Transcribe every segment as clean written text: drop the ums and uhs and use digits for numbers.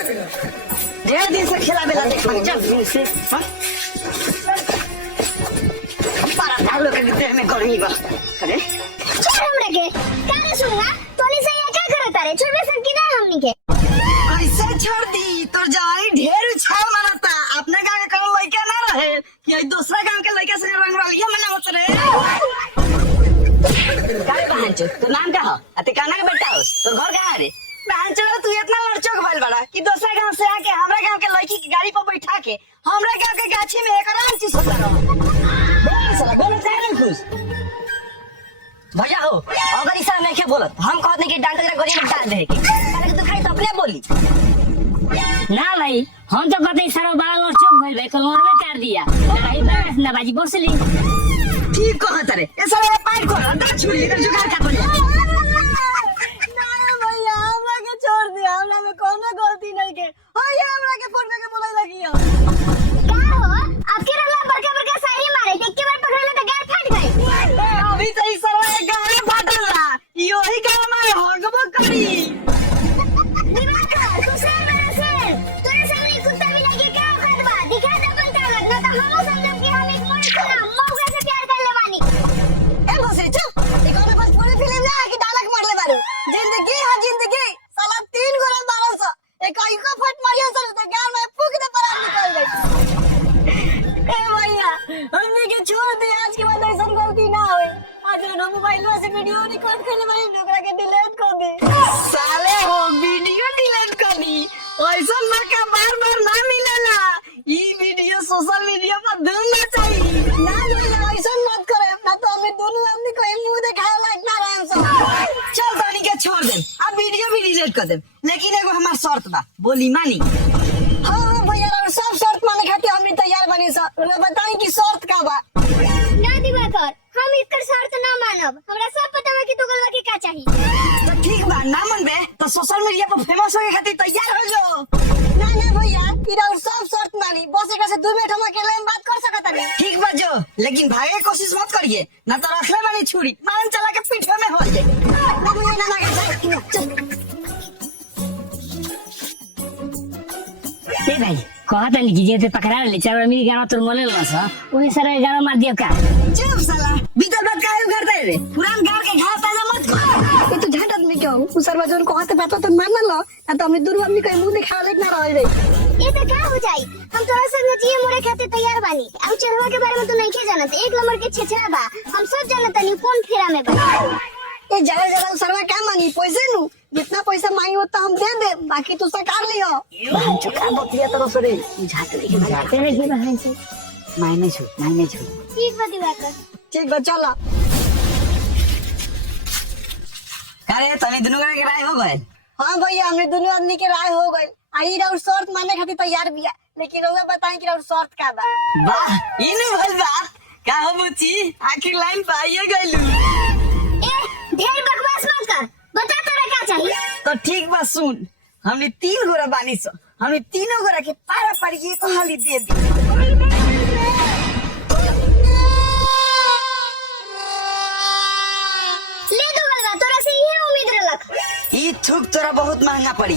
ढेर दिन से खेला बेला देखा चल से पारा डालो के देह में गर्मी बा अरे चल हमरे के कारे सुनगा तोनी से ये क्या करत रे छोड़बे सन कि ना हमनी के ऐसे छोड़ दी तो जाई ढेर उछाल मारता अपने गांव के कौन लइका ना रहे कि दूसरा गांव के लइका से रंग वाली मनावत रे कारे बहन चो तो नाम का हो अते काना के बेटा हो तो घर कहां रे बहन चो तू इतना लड़चोक भइल बड़ा कि दूसरा गांव से आके हमरा गांव के लड़की की गाड़ी पर बैठा के हमरा गांव के गाछी में एक आराम चीज होता रहो बोल साला बोल नहीं खुश भैया हो अगर इसा नहीं के बोलत हम कहत नहीं कि डांट के गोरी में डाल दे के अरे तू खाली तो अपने बोली ना भाई हम तो कहते सारा बाल और चुप भइल भाई कलमर में कर दिया लड़ाई बस ना बाजी बसली ठीक कहत रे ए साला पाइप खोल अंदर छुरी इधर जुगाड़ का बोल भैया हमरा के छोड़ दिया हमरा में कोनो गलती नहीं के होय हमरा के फोन में के बोले लगी हो का हो आपके रला बड़का बड़का साड़ी मारे एक के बार पकड़ले तो गाल फट गई अभी तो इस साला गांव में फाटल रहा यो ही गांव में हगबो करी दिमाग का तू से मेरे से तोरे सामने कुत्ता भी लगे क्या औकात बा दिखा दे अपन ताकत ना तो हम समझब कि हम एक मोर सुना मौका से प्यार कर ले बानी ए बसे चुप एक और बस पूरी फिल्म ना कि डायलॉग मार ले बारू जिंदगी है जिंदगी साला 3 गोरा 1200 एक आई को फट मारियो सर तो गांव में फूक दे पर निकल गई ए भैया हमने के छोड़ दे आज के बाद ऐसा गलती ना होए आज नो मोबाइल से वीडियो रिकॉर्ड करले बानी ओकरा के डिलीट कर दे साले हो वीडियो डिलीट कर दी ऐसा मौका बार-बार ना मिलेला ई वीडियो सोशल मीडिया पर धूमना चाहिए ना भैया ऐसा मत करे ना तो हमें दोनों आदमी को मुंह दिखाए लायक ना रहे सब चल तानी के छोड़ दे अब वीडियो भी डिलीट कर दे लेकिन एगो हमार शर्त बा बोली मानी हां भैया और सब शर्त माने खातिर हम तैयार बनी सर बताई कि शर्त का बा ना दिवाकर हम इकर शर्त ना मानब हमरा सब पता बा कि तू गलवा के का चाहिए तो ठीक बा ना मनबे तो सोशल मीडिया पर फेमस होके खातिर तैयार हो जो ना ना भैया इरा और सब शर्त मानी बस एक से 2 मिनट हम अकेले में बात कर सकत नहीं ठीक बा जो लेकिन भागे की कोशिश मत करिए ना तो रखले बानी छुरी मारन चला के पीठ में हो जाए ना भैया ना चल ए भाई कहत नहीं कि जे पे पकड़ा ले चार मेरी गाना तोर मोले लस उन्हें सारा गाना मार दिया का चुप साला भीतर बात काहे करते रे पुरान गांव के घाव ताजा मत कर ये तो झट आदमी क्यों उसर बाजन को हाथ बात तो मान लो ना तो हमने दूर आदमी कहीं मुंह दिखा ले ना रह रे ये तो क्या हो जाई हम तोरा संग जिए मोरे खातिर तैयार बानी अब चढ़वा के बारे में तू नहीं के जानत एक नंबर के छेछरा बा हम सब जानत नहीं कौन फेरा में बा ये जरा जरा सरवा क्या मानी पैसे नु जितना पैसा मांगी उतना हम दे दे बाकी तू सरकार लियो बहन चुका बतिया तो सरे झाते नहीं के बहन से मायने छु ठीक बा दिवाकर ठीक बा चलो अरे तनी दोनों के राय हो गए हां भैया हमने दोनों आदमी के राय हो गए आई और शर्त माने खातिर तैयार बिया लेकिन रउआ बताई कि और शर्त का बा वाह ई ने भल बा का हो बुची आखिर लाइन पाइए गइलू ए ढेर बकवास मत कर बता तोरा का चाहिए तो ठीक बा सुन हमने 3 गोरा बानी सो हमने तीनों गोरा के पारा पारी एक हाली दे दी ले दो बलवा तोरा से ये उम्मीद रलक ई थूक तोरा बहुत महंगा पड़ी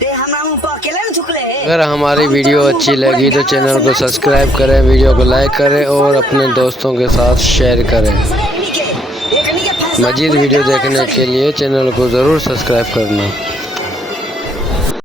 ते हमरा मुंह पर अकेले में झुकले है अगर हमारी वीडियो अच्छी लगी तो चैनल को सब्सक्राइब करें, वीडियो को लाइक करें और अपने दोस्तों के साथ शेयर करें। मज़ीद वीडियो देखने के लिए चैनल को ज़रूर सब्सक्राइब करना।